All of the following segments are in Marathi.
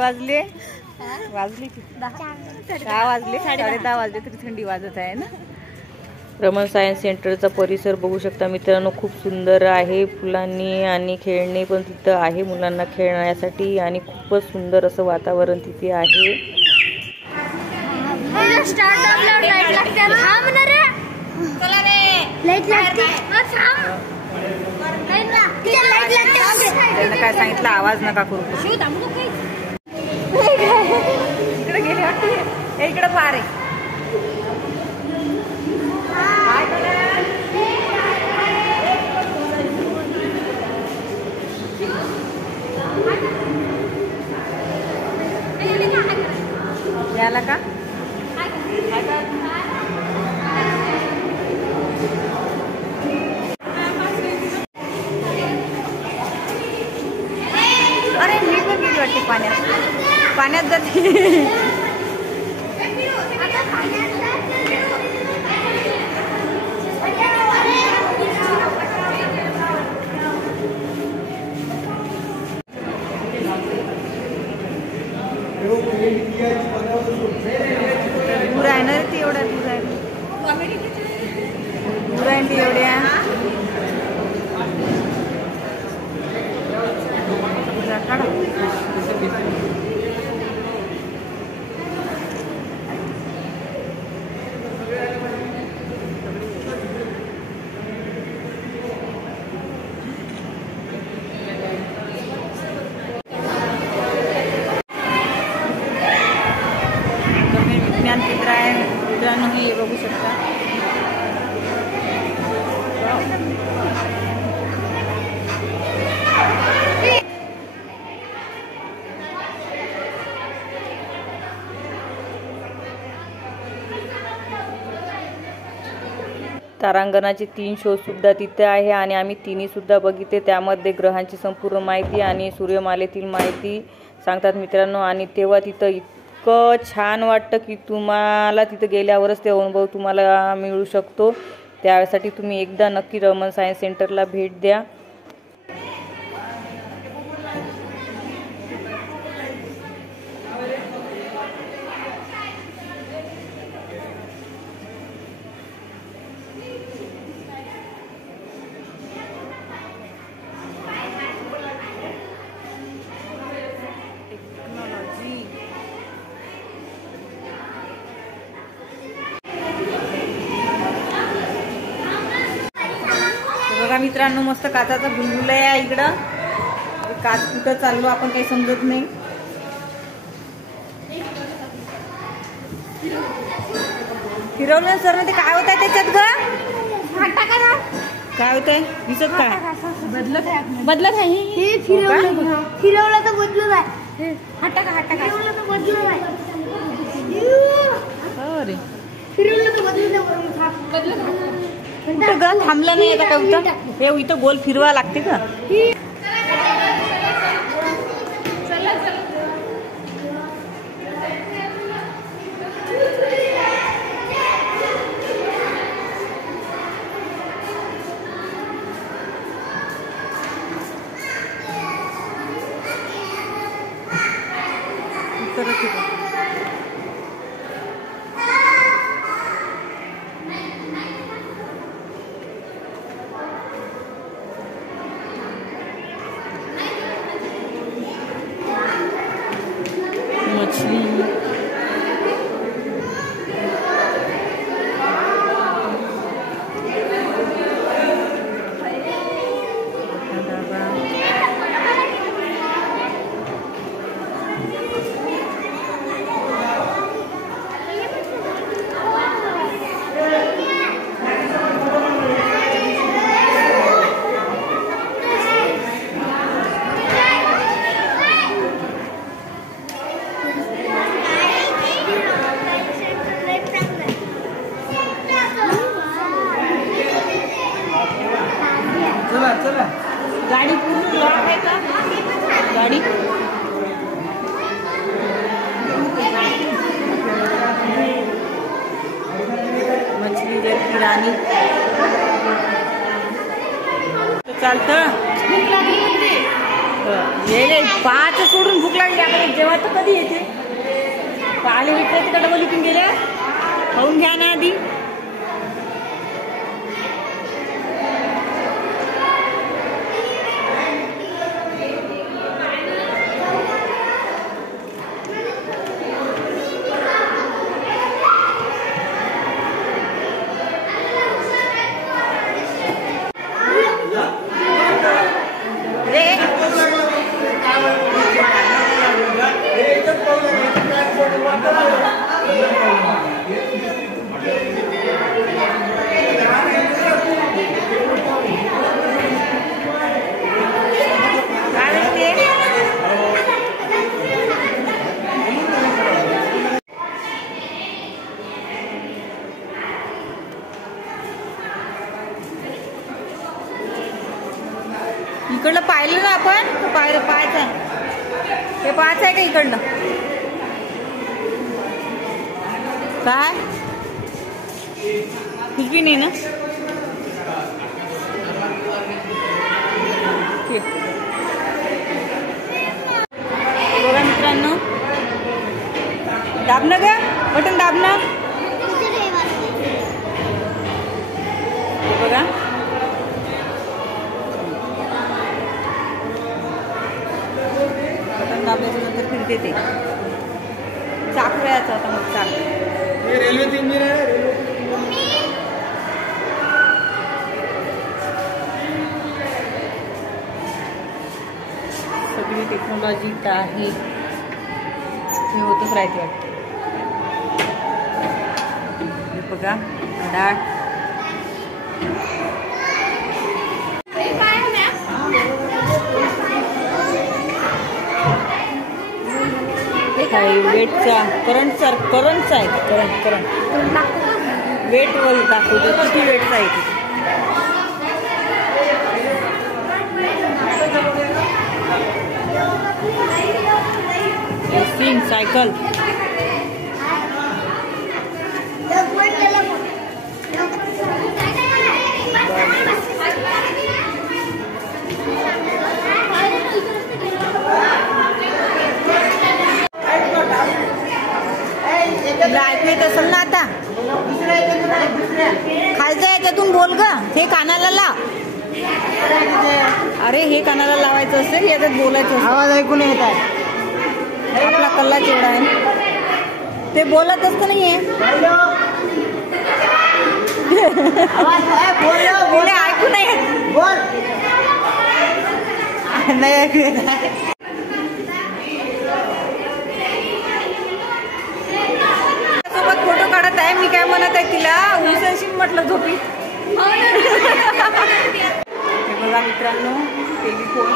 वाजले की 10 वाजले, 10:30 वाजले तरी थंडी वाजत आहे ना. रमण सायन्स सेंटरचा परिसर बघू शकता मित्रांनो, खूप सुंदर आहे. फुलांनी आणि खेळणे पण तिथं आहे मुलांना खेळण्यासाठी आणि खूपच सुंदर असं वातावरण तिथे आहे. त्यांना काय सांगितलं, आवाज नका करू. इकडे गेले वाटते, इकडे पार आहे. याला का अरे मी पण गेली वाटते पाण्यात जाते. दूर आहे ना रे, ती एवढ्या दूर आहे, दूर आहे ती एवढ्या. विज्ञान केंद्र आहे मित्रांनो, हे बघू शकता. तारांगणाचे 3 शो सुद्धा तिथे आहे आणि आम्ही तिन्ही सुद्धा बघितले. त्यामध्ये ग्रहांची संपूर्ण माहिती आणि सूर्यमालेतील माहिती सांगतात मित्रांनो. आणि तेव्हा तिथं इतकं छान वाटतं की तुम्हाला तिथं गेल्यावरच ते अनुभव तुम्हाला मिळू शकतो. त्यासाठी तुम्ही एकदा नक्की रमण सायन्स सेंटरला भेट द्या. बघा मित्रांनो, मस्त काचाचा बुलबुला आहे इकडं. काच कुठं चाललो आपण काही समजत नाही. फिरवलं सर ना, ते काय होत आहे त्याच्यात ग? काय होत आहे दिसत काय? बदलत आहे हे. फिरवलं तर बदलत आहे. फिरवलं तर बदलत आहे. अरे फिरवलं तर बदलत कुठं ग थांबलं नाही आता का? हे इथं गोल फिरवा लागते का? मछली गाड़ी पूरी लॉक है का? गाड़ी मछली जैसी रानी तो चालतं ये पाच सोडून भूक लागली आता जेव्हा तर कधी येते पाहिले विकत तिकडे डबल इथून गेल्या खाऊन घ्या ना आधी. इकडलं पाहिलं ना आपण पाहिलं पाहायचं हे पाहायचं आहे का इकडलं काय कुछ भी नाही ना. बघा मित्रांनो दाबणं का बटन दाबणं बघा दाबल्याच्या नंतर फिरते ते चाकऱ्याचं आता मग चाक रेल्वेचं इंजिन आहे. सगळी टेक्नॉलॉजी आहे हे होतच राहते वाटतं. बघा डाळ वेटचा करंटचा आहे करंट वेट वर दाखवतो किती वेटचा आहे ते स्विंग सायकल ऐकू येत असेल ना आता खालचं याच्यातून बोल ग हे कानाला लाव. अरे हे कानाला लावायचं असेल याच्यात बोलायचं आवाज ऐकून येत आहे. आपला कल्ला तेवढा आहे ते बोलत असत नाहीये ऐकू नाही बोल नाही ऐकू येत आहे. फोटो काढत आहे मी काय म्हणत आहे तिला उसळशील म्हटलं झोपी. हे बघा मित्रांनो टेलिफोन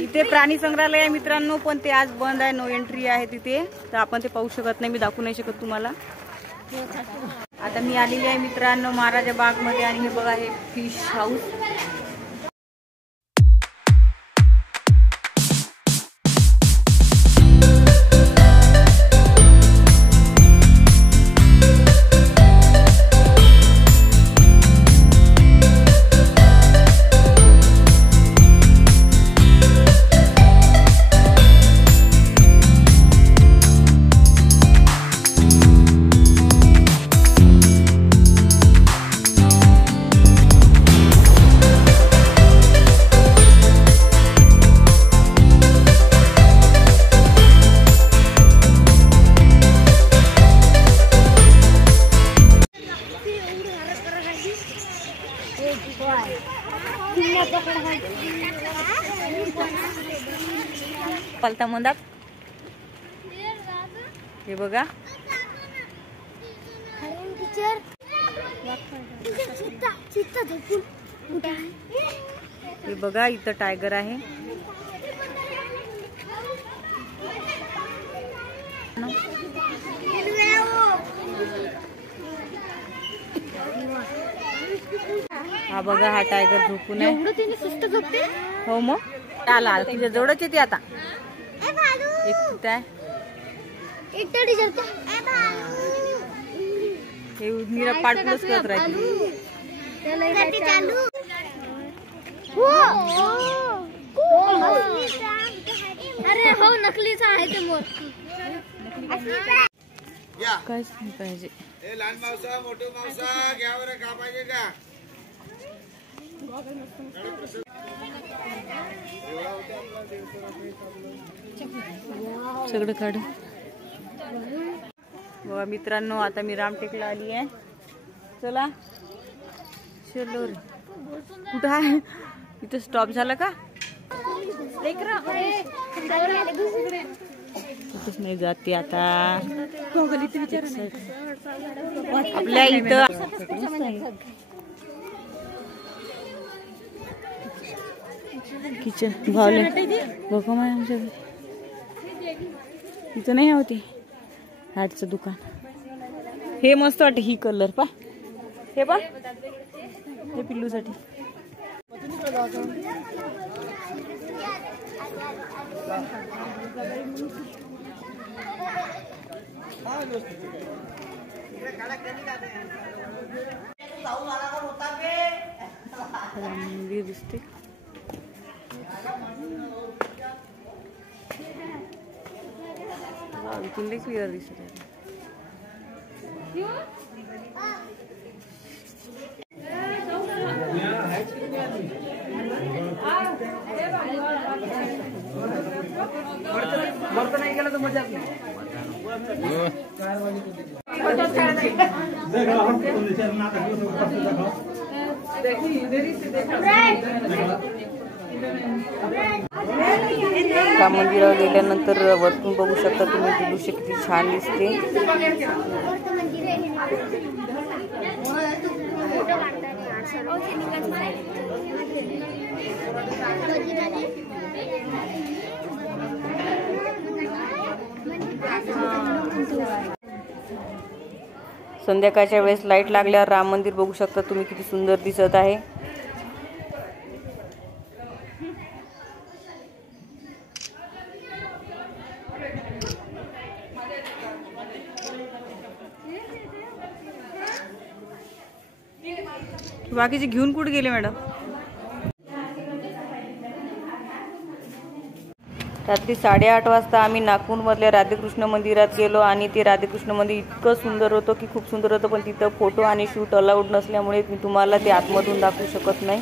इथे प्राणी संग्रहालय आहे मित्रांनो पण ते आज बंद आहे नो एंट्री आहे तिथे तर आपण ते पाहू शकत नाही मी दाखवू नाही शकत तुम्हाला. आता मी आलेली आहे मित्रांनो महाराजा बाग मध्ये आणि हे बघा हे फिश हाऊस. पालता मंदात हे बघा हे बघा इथं टायगर आहे. हा बघा हा टायगर झोपून आहे. हो मग आला तुझ्या जवळच येते आता. एक तिथं आहे. हे मीरा पाठपुढच करत राहते. अरे हो नकलीचा आहे ते मोर. काहीच नाही पाहिजे. लहान मावसा मोठं मावसा घ्या बरं का पाहिजे का. सगळं काढ. बघा मित्रांनो, आता मी रामटेकला आली आहे. चला चलो रे. कुठं आहे? इथं स्टॉप झाला का? कुठंच नाही जाते आता. आपल्या इथं किचन भावले बघा माय आमच्या इथं नाही होती हाटचं दुकान. हे मस्त वाटते. ही कलर पा हे पा हे पिल्लूसाठी. मंदिर दिसते. इथून क्लिअर दिसत आहे. नाही गेलं तर मजा राम मंदिरावर गेल्यानंतर वरतून बघू शकता तुम्ही ते दृश्य किती छान दिसते. संध्याकाळच्या वेळेस लाईट लागल्यावर राम मंदिर बघू शकता तुम्ही किती सुंदर दिसत आहे. बाकीचे घेऊन कुठे गेले मॅडम? रात्री 8:30 वाजता आम्ही नागपूरमधल्या राधेकृष्ण मंदिरात गेलो आणि ते राधेकृष्ण मंदिर इतकं सुंदर होतं की खूप सुंदर होतं. पण तिथं फोटो आणि शूट अलाउड नसल्यामुळे मी तुम्हाला ते आतमधून दाखवू शकत नाही.